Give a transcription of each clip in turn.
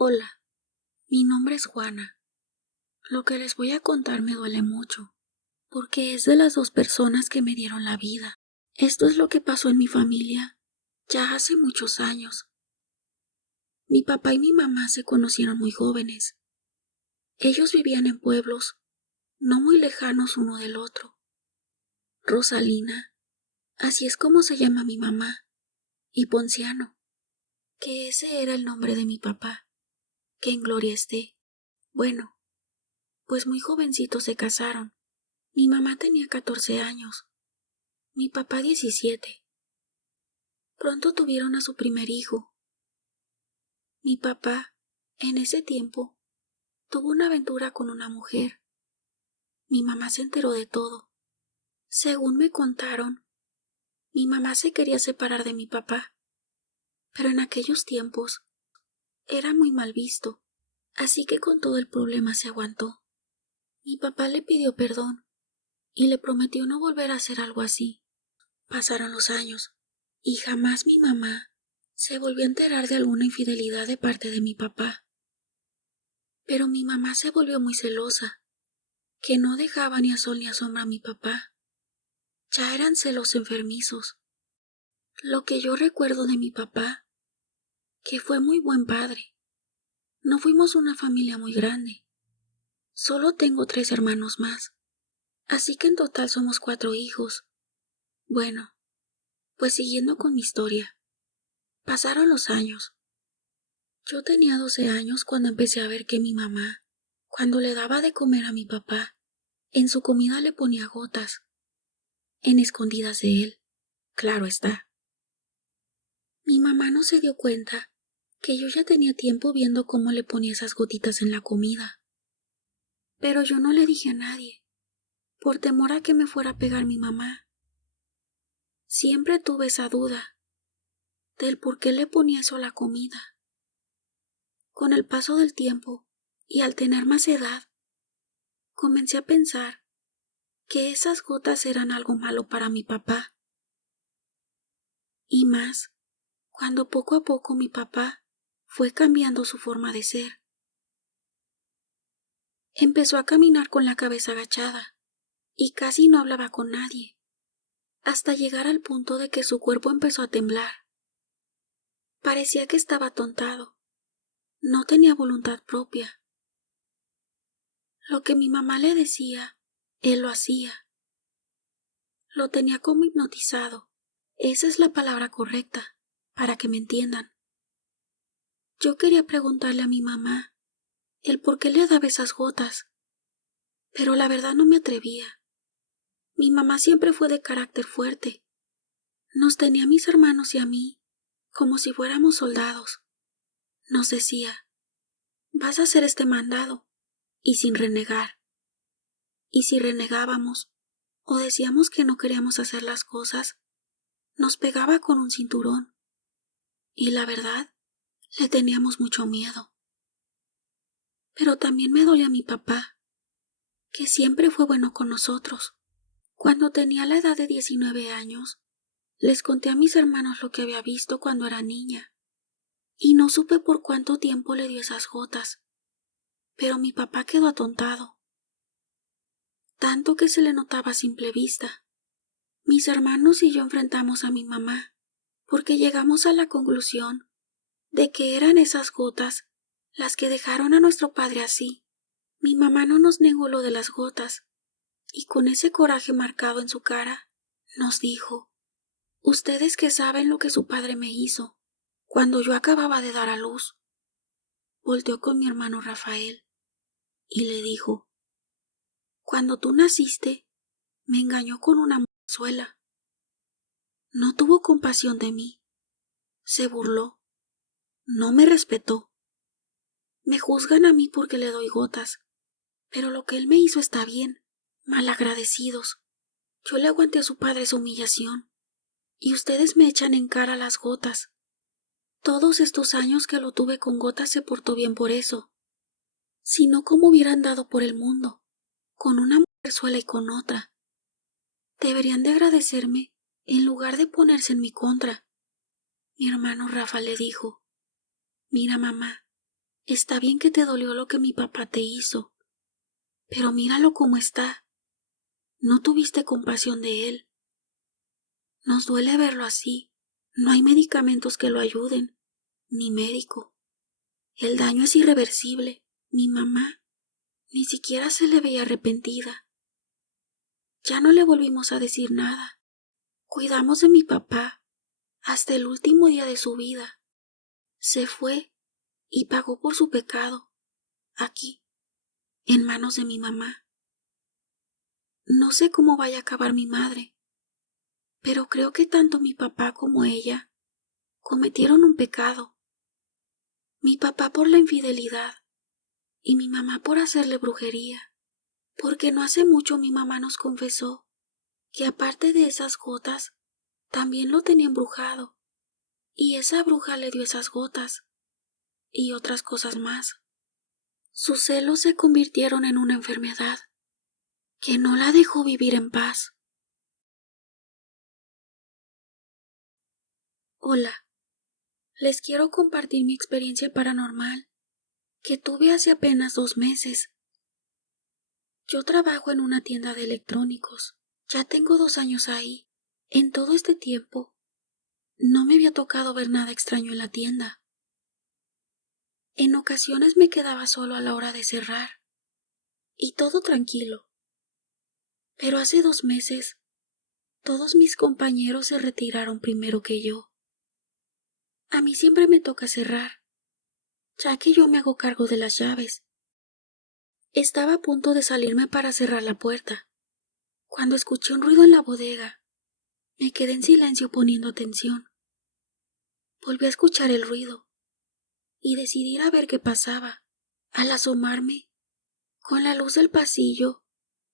Hola, mi nombre es Juana. Lo que les voy a contar me duele mucho, porque es de las dos personas que me dieron la vida. Esto es lo que pasó en mi familia ya hace muchos años. Mi papá y mi mamá se conocieron muy jóvenes. Ellos vivían en pueblos no muy lejanos uno del otro. Rosalina, así es como se llama mi mamá, y Ponciano, que ese era el nombre de mi papá, que en gloria esté. Bueno, pues muy jovencitos se casaron. Mi mamá tenía 14 años, mi papá 17. Pronto tuvieron a su primer hijo. Mi papá, en ese tiempo, tuvo una aventura con una mujer. Mi mamá se enteró de todo. Según me contaron, mi mamá se quería separar de mi papá, pero en aquellos tiempos era muy mal visto, así que con todo el problema se aguantó. Mi papá le pidió perdón y le prometió no volver a hacer algo así. Pasaron los años y jamás mi mamá se volvió a enterar de alguna infidelidad de parte de mi papá. Pero mi mamá se volvió muy celosa, que no dejaba ni a sol ni a sombra a mi papá. Ya eran celos enfermizos. Lo que yo recuerdo de mi papá, que fue muy buen padre. No fuimos una familia muy grande. Solo tengo 3 hermanos más, así que en total somos 4 hijos. Bueno, pues siguiendo con mi historia. Pasaron los años. Yo tenía 12 años cuando empecé a ver que mi mamá, cuando le daba de comer a mi papá, en su comida le ponía gotas, en escondidas de él, claro está. Mi mamá no se dio cuenta que yo ya tenía tiempo viendo cómo le ponía esas gotitas en la comida. Pero yo no le dije a nadie, por temor a que me fuera a pegar mi mamá. Siempre tuve esa duda del por qué le ponía eso a la comida. Con el paso del tiempo y al tener más edad, comencé a pensar que esas gotas eran algo malo para mi papá. Y más, cuando poco a poco mi papá fue cambiando su forma de ser. Empezó a caminar con la cabeza agachada y casi no hablaba con nadie, hasta llegar al punto de que su cuerpo empezó a temblar. Parecía que estaba atontado, no tenía voluntad propia. Lo que mi mamá le decía, él lo hacía. Lo tenía como hipnotizado. Esa es la palabra correcta, para que me entiendan. Yo quería preguntarle a mi mamá el por qué le daba esas gotas, pero la verdad no me atrevía. Mi mamá siempre fue de carácter fuerte. Nos tenía a mis hermanos y a mí como si fuéramos soldados. Nos decía, vas a hacer este mandado, y sin renegar. Y si renegábamos o decíamos que no queríamos hacer las cosas, nos pegaba con un cinturón. Y la verdad, le teníamos mucho miedo. Pero también me dolía mi papá, que siempre fue bueno con nosotros. Cuando tenía la edad de 19 años, les conté a mis hermanos lo que había visto cuando era niña, y no supe por cuánto tiempo le dio esas gotas, pero mi papá quedó atontado, tanto que se le notaba a simple vista. Mis hermanos y yo enfrentamos a mi mamá, porque llegamos a la conclusión de que eran esas gotas las que dejaron a nuestro padre así. Mi mamá no nos negó lo de las gotas, y con ese coraje marcado en su cara, nos dijo, ustedes que saben lo que su padre me hizo, cuando yo acababa de dar a luz. Volteó con mi hermano Rafael, y le dijo, cuando tú naciste, me engañó con una mujerzuela. No tuvo compasión de mí, se burló, no me respetó. Me juzgan a mí porque le doy gotas, pero lo que él me hizo está bien. Malagradecidos. Yo le aguanté a su padre esa humillación, y ustedes me echan en cara las gotas. Todos estos años que lo tuve con gotas se portó bien por eso. Si no, ¿cómo hubieran dado por el mundo? Con una mujerzuela y con otra. Deberían de agradecerme en lugar de ponerse en mi contra. Mi hermano Rafa le dijo, mira mamá, Está bien que te dolió lo que mi papá te hizo, pero míralo cómo está. No tuviste compasión de él. Nos duele verlo así. No hay medicamentos que lo ayuden, ni médico. El daño es irreversible. Mi mamá ni siquiera se le veía arrepentida. Ya no le volvimos a decir nada. Cuidamos de mi papá hasta el último día de su vida. Se fue y pagó por su pecado, aquí, en manos de mi mamá. No sé cómo vaya a acabar mi madre, pero creo que tanto mi papá como ella cometieron un pecado. Mi papá por la infidelidad y mi mamá por hacerle brujería, porque no hace mucho mi mamá nos confesó que aparte de esas gotas, también lo tenía embrujado, y esa bruja le dio esas gotas y otras cosas más. Sus celos se convirtieron en una enfermedad que no la dejó vivir en paz. Hola, les quiero compartir mi experiencia paranormal que tuve hace apenas 2 meses. Yo trabajo en una tienda de electrónicos. Ya tengo 2 años ahí. En todo este tiempo, no me había tocado ver nada extraño en la tienda. En ocasiones me quedaba solo a la hora de cerrar, y todo tranquilo. Pero hace 2 meses, todos mis compañeros se retiraron primero que yo. A mí siempre me toca cerrar, ya que yo me hago cargo de las llaves. Estaba a punto de salirme para cerrar la puerta, cuando escuché un ruido en la bodega. Me quedé en silencio poniendo atención. Volví a escuchar el ruido y decidí ir a ver qué pasaba. Al asomarme, con la luz del pasillo,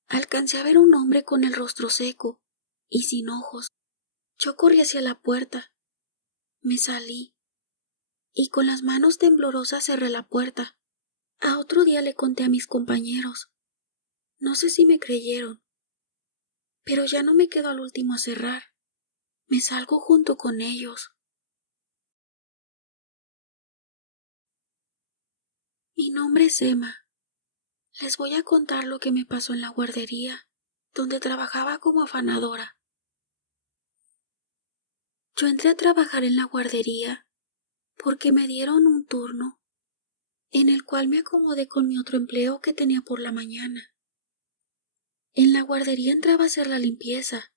alcancé a ver un hombre con el rostro seco y sin ojos. Yo corrí hacia la puerta, me salí y con las manos temblorosas cerré la puerta. A otro día le conté a mis compañeros. No sé si me creyeron, pero ya no me quedo al último a cerrar. Me salgo junto con ellos. Mi nombre es Emma. Les voy a contar lo que me pasó en la guardería, donde trabajaba como afanadora. Yo entré a trabajar en la guardería porque me dieron un turno en el cual me acomodé con mi otro empleo que tenía por la mañana. En la guardería entraba a hacer la limpieza,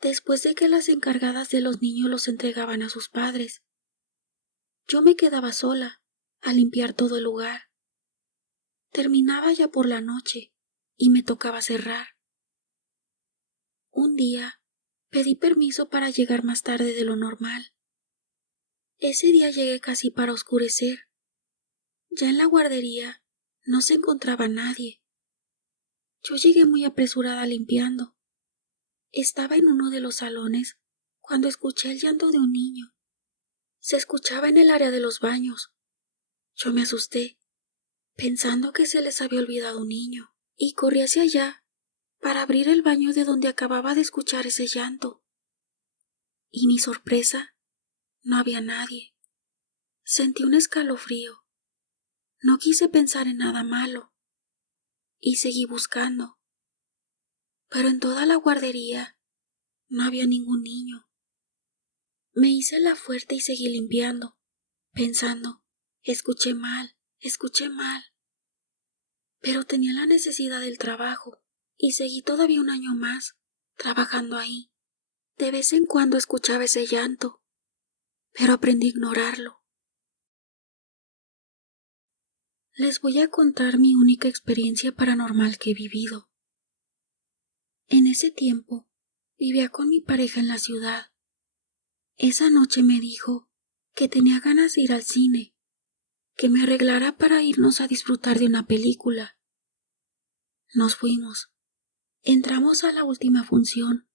después de que las encargadas de los niños los entregaban a sus padres. Yo me quedaba sola a limpiar todo el lugar. Terminaba ya por la noche y me tocaba cerrar. Un día pedí permiso para llegar más tarde de lo normal. Ese día llegué casi para oscurecer. Ya en la guardería no se encontraba nadie. Yo llegué muy apresurada limpiando. Estaba en uno de los salones cuando escuché el llanto de un niño. Se escuchaba en el área de los baños. Yo me asusté, pensando que se les había olvidado un niño, y corrí hacia allá para abrir el baño de donde acababa de escuchar ese llanto. Y mi sorpresa, no había nadie. Sentí un escalofrío. No quise pensar en nada malo, y seguí buscando. Pero en toda la guardería no había ningún niño. Me hice la fuerte y seguí limpiando, pensando, escuché mal. Pero tenía la necesidad del trabajo, y seguí todavía un año más, trabajando ahí. De vez en cuando escuchaba ese llanto, pero aprendí a ignorarlo. Les voy a contar mi única experiencia paranormal que he vivido. En ese tiempo, vivía con mi pareja en la ciudad. Esa noche me dijo que tenía ganas de ir al cine, que me arreglara para irnos a disfrutar de una película. Nos fuimos. Entramos a la última función.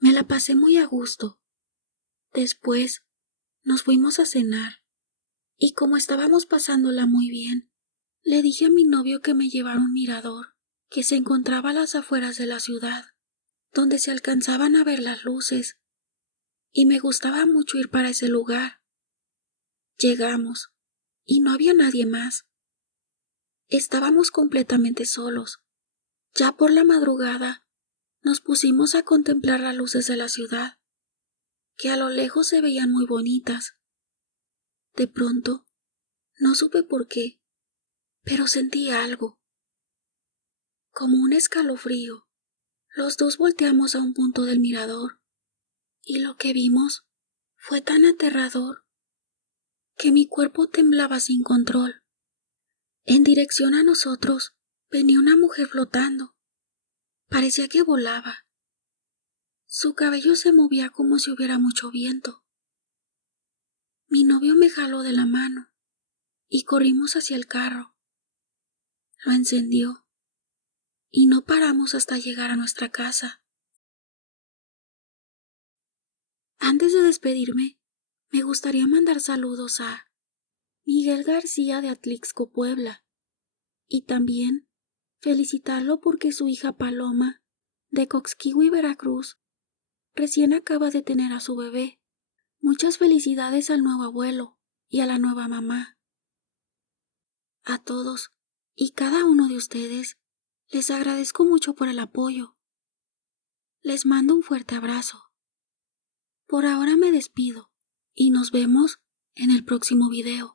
Me la pasé muy a gusto. Después, nos fuimos a cenar, y como estábamos pasándola muy bien, le dije a mi novio que me llevara a un mirador que se encontraba a las afueras de la ciudad, donde se alcanzaban a ver las luces, y me gustaba mucho ir para ese lugar. Llegamos. y no había nadie más. Estábamos completamente solos. Ya por la madrugada nos pusimos a contemplar las luces de la ciudad, que a lo lejos se veían muy bonitas. De pronto, no supe por qué, pero sentí algo, como un escalofrío. Los dos volteamos a un punto del mirador, y lo que vimos fue tan aterrador que mi cuerpo temblaba sin control. En dirección a nosotros venía una mujer flotando. Parecía que volaba. Su cabello se movía como si hubiera mucho viento. Mi novio me jaló de la mano y corrimos hacia el carro. Lo encendió y no paramos hasta llegar a nuestra casa. Antes de despedirme, me gustaría mandar saludos a Miguel García de Atlixco, Puebla, y también felicitarlo porque su hija Paloma, de Coxquihui, Veracruz, recién acaba de tener a su bebé. Muchas felicidades al nuevo abuelo y a la nueva mamá. A todos y cada uno de ustedes les agradezco mucho por el apoyo. Les mando un fuerte abrazo. Por ahora me despido y nos vemos en el próximo video.